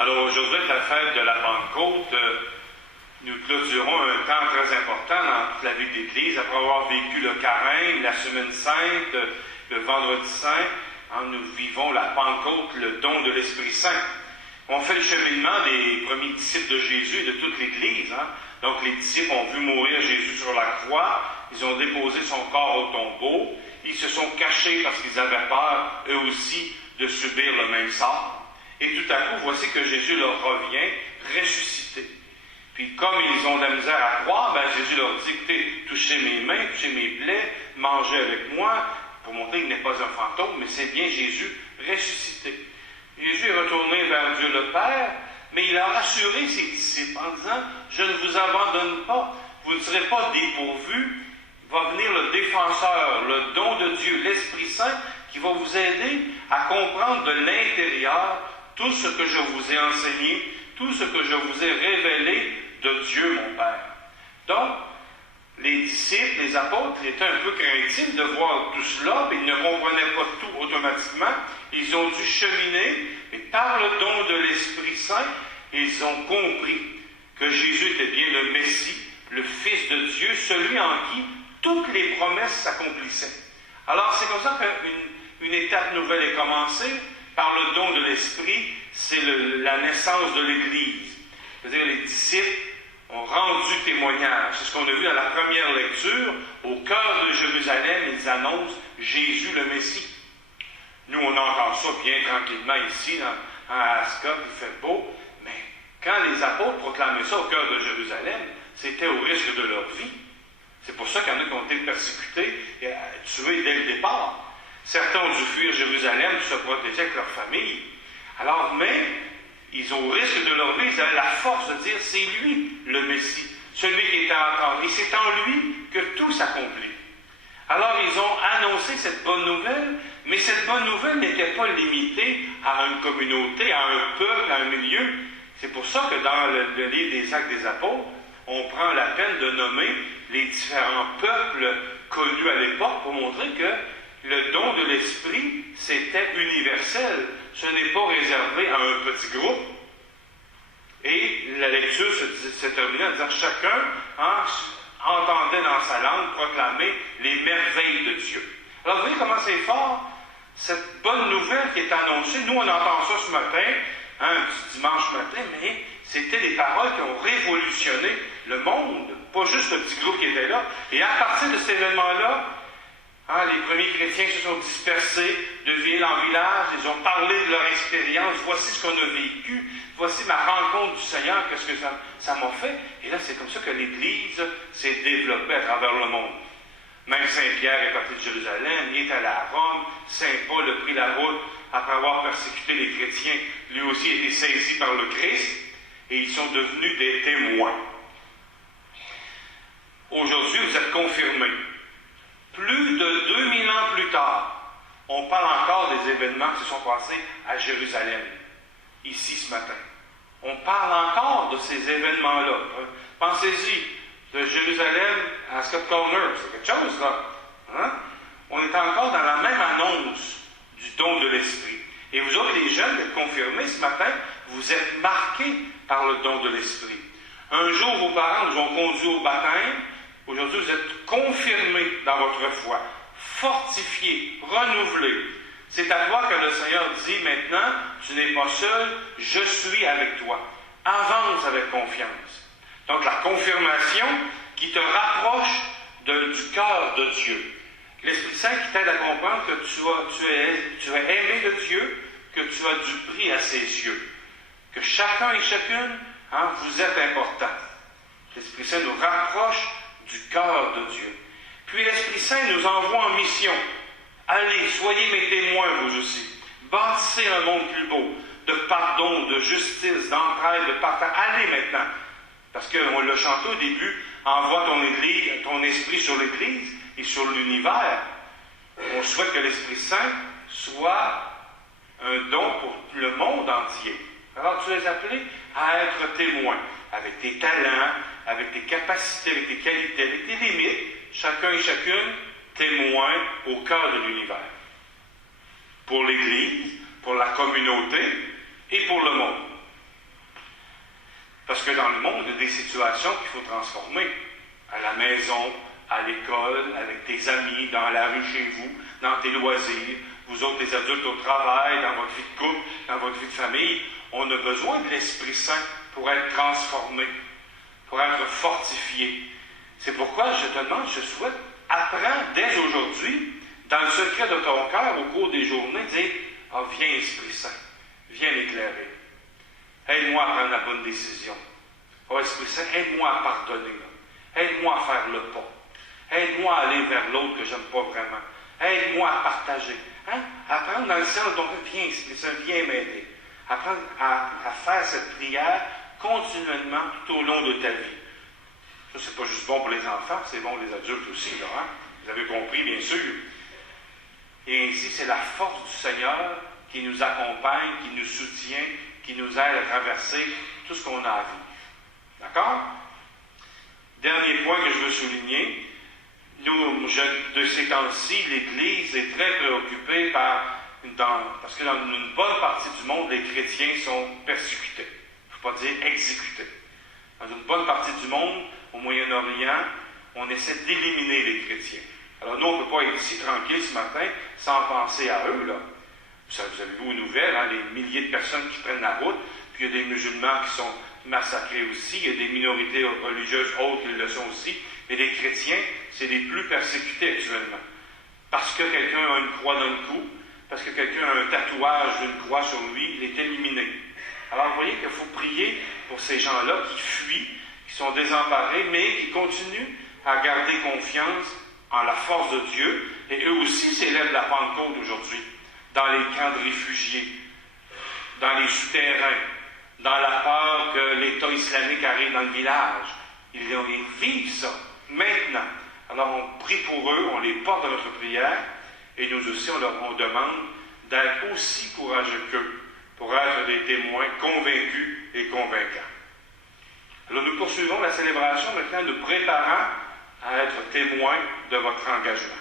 Alors aujourd'hui, la fête de la Pentecôte, nous clôturons un temps très important dans toute la vie de l'Église, après avoir vécu le carême, la semaine sainte, le vendredi saint, nous vivons la Pentecôte, le don de l'Esprit Saint. On fait le cheminement des premiers disciples de Jésus et de toute l'Église. Donc les disciples ont vu mourir Jésus sur la croix, ils ont déposé son corps au tombeau, ils se sont cachés parce qu'ils avaient peur, eux aussi, de subir le même sort. Et tout à coup, voici que Jésus leur revient, ressuscité. Puis comme ils ont de la misère à croire, Jésus leur dit, écoutez, touchez mes mains, touchez mes plaies, mangez avec moi, pour montrer qu'il n'est pas un fantôme, mais c'est bien Jésus ressuscité. Jésus est retourné vers Dieu le Père, mais il a rassuré ses disciples en disant, je ne vous abandonne pas, vous ne serez pas dépourvus, va venir le défenseur, le don de Dieu, l'Esprit Saint, qui va vous aider à comprendre de l'intérieur tout ce que je vous ai enseigné, tout ce que je vous ai révélé de Dieu, mon Père. Donc, les disciples, les apôtres, étaient un peu craintifs de voir tout cela, mais ils ne comprenaient pas tout automatiquement. Ils ont dû cheminer, et par le don de l'Esprit Saint, ils ont compris que Jésus était bien le Messie, le Fils de Dieu, celui en qui toutes les promesses s'accomplissaient. Alors, c'est comme ça qu'une étape nouvelle est commencée. Par le don de l'Esprit, c'est la naissance de l'Église. C'est-à-dire, les disciples ont rendu témoignage. C'est ce qu'on a vu dans la première lecture. Au cœur de Jérusalem, ils annoncent Jésus le Messie. Nous, on entend ça bien tranquillement ici, à Ascot, il fait beau. Mais quand les apôtres proclamaient ça au cœur de Jérusalem, c'était au risque de leur vie. C'est pour ça qu'il y en a qui ont été persécutés et tués dès le départ. Certains ont dû fuir Jérusalem pour se protéger avec leur famille. Alors, mais, ils ont au risque de leur vie, ils avaient la force de dire, c'est lui le Messie, celui qui est à entendre. Et c'est en lui que tout s'accomplit. Alors, ils ont annoncé cette bonne nouvelle, mais cette bonne nouvelle n'était pas limitée à une communauté, à un peuple, à un milieu. C'est pour ça que dans le livre des Actes des Apôtres, on prend la peine de nommer les différents peuples connus à l'époque pour montrer que le don de l'Esprit, c'était universel. Ce n'est pas réservé à un petit groupe. Et la lecture se terminait en disant chacun entendait dans sa langue proclamer les merveilles de Dieu. Alors vous voyez comment c'est fort, cette bonne nouvelle qui est annoncée. Nous, on entend ça ce matin, du dimanche matin, mais c'était des paroles qui ont révolutionné le monde, pas juste le petit groupe qui était là. Et à partir de cet événement-là, les premiers chrétiens se sont dispersés de ville en village, ils ont parlé de leur expérience, voici ce qu'on a vécu, voici ma rencontre du Seigneur, qu'est-ce que ça m'a fait. Et là, c'est comme ça que l'Église s'est développée à travers le monde. Même Saint-Pierre est parti de Jérusalem, il est allé à Rome, Saint-Paul a pris la route après avoir persécuté les chrétiens, lui aussi a été saisi par le Christ, et ils sont devenus des témoins. Aujourd'hui, vous êtes confirmés. Plus de 2000 ans plus tard, on parle encore des événements qui se sont passés à Jérusalem, ici ce matin. On parle encore de ces événements-là. Pensez-y, de Jérusalem à Scott Corner, c'est quelque chose là. On est encore dans la même annonce du don de l'Esprit. Et vous autres, les jeunes, êtes confirmés ce matin, vous êtes marqués par le don de l'Esprit. Un jour, vos parents vous ont conduit au baptême. Aujourd'hui, vous êtes confirmés dans votre foi, fortifiés, renouvelés. C'est à toi que le Seigneur dit maintenant, tu n'es pas seul, je suis avec toi. Avance avec confiance. Donc la confirmation qui te rapproche du cœur de Dieu. L'Esprit Saint qui t'aide à comprendre que tu es aimé de Dieu, que tu as du prix à ses yeux. Que chacun et chacune, vous êtes importants. L'Esprit Saint nous rapproche du cœur de Dieu. Puis l'Esprit Saint nous envoie en mission. Allez, soyez mes témoins, vous aussi. Bâtissez un monde plus beau, de pardon, de justice, d'entraide, de partage. Allez maintenant. Parce qu'on l'a chanté au début, envoie ton esprit sur l'Église et sur l'univers. On souhaite que l'Esprit Saint soit un don pour le monde entier. Alors tu es appelé à être témoin, avec tes talents, avec tes capacités, avec tes qualités, avec tes limites, chacun et chacune témoin au cœur de l'univers. Pour l'Église, pour la communauté et pour le monde. des situations qu'il faut transformer. À la maison, à l'école, avec tes amis, dans la rue chez vous, dans tes loisirs, vous autres les adultes au travail, dans votre vie de couple, dans votre vie de famille. On a besoin de l'Esprit Saint pour être transformé, pour être fortifié. C'est pourquoi je te demande, je souhaite, apprends dès aujourd'hui, dans le secret de ton cœur, au cours des journées, dire « Ah, viens Esprit Saint, viens m'éclairer. Aide-moi à prendre la bonne décision. Oh, Esprit Saint, aide-moi à pardonner. Aide-moi à faire le pas. Aide-moi à aller vers l'autre que je n'aime pas vraiment. Aide-moi à partager. » Hein? Apprendre dans le sens, donc, viens Esprit Saint, viens m'aider. Apprendre à faire cette prière continuellement tout au long de ta vie. Ça, c'est pas juste bon pour les enfants, c'est bon pour les adultes aussi, là, hein? Vous avez compris, bien sûr. Et ainsi, c'est la force du Seigneur qui nous accompagne, qui nous soutient, qui nous aide à traverser tout ce qu'on a à vivre. D'accord? Dernier point que je veux souligner, de ces temps-ci, l'Église est très préoccupée parce que dans une bonne partie du monde, les chrétiens sont persécutés. Il ne faut pas dire exécutés. Dans une bonne partie du monde, au Moyen-Orient, on essaie d'éliminer les chrétiens. Alors nous, on ne peut pas être ici tranquille ce matin sans penser à eux, là. Vous avez vu aux nouvelles, hein, les milliers de personnes qui prennent la route, puis il y a des musulmans qui sont massacrés aussi, il y a des minorités religieuses autres qui le sont aussi, mais les chrétiens, c'est les plus persécutés actuellement. Parce que quelqu'un a une croix dans le cou, parce que quelqu'un a un tatouage d'une croix sur lui, il est éliminé. Alors vous voyez qu'il faut prier pour ces gens-là qui fuient, qui sont désemparés, mais qui continuent à garder confiance en la force de Dieu, et eux aussi célèbrent la Pentecôte aujourd'hui, dans les camps de réfugiés, dans les souterrains, dans la peur que l'État islamique arrive dans le village. Ils vivent ça, maintenant. Alors on prie pour eux, on les porte dans notre prière, et nous aussi on demande d'être aussi courageux qu'eux, pour être des témoins convaincus et convaincants. Alors nous poursuivons la célébration maintenant, nous préparant à être témoins de votre engagement.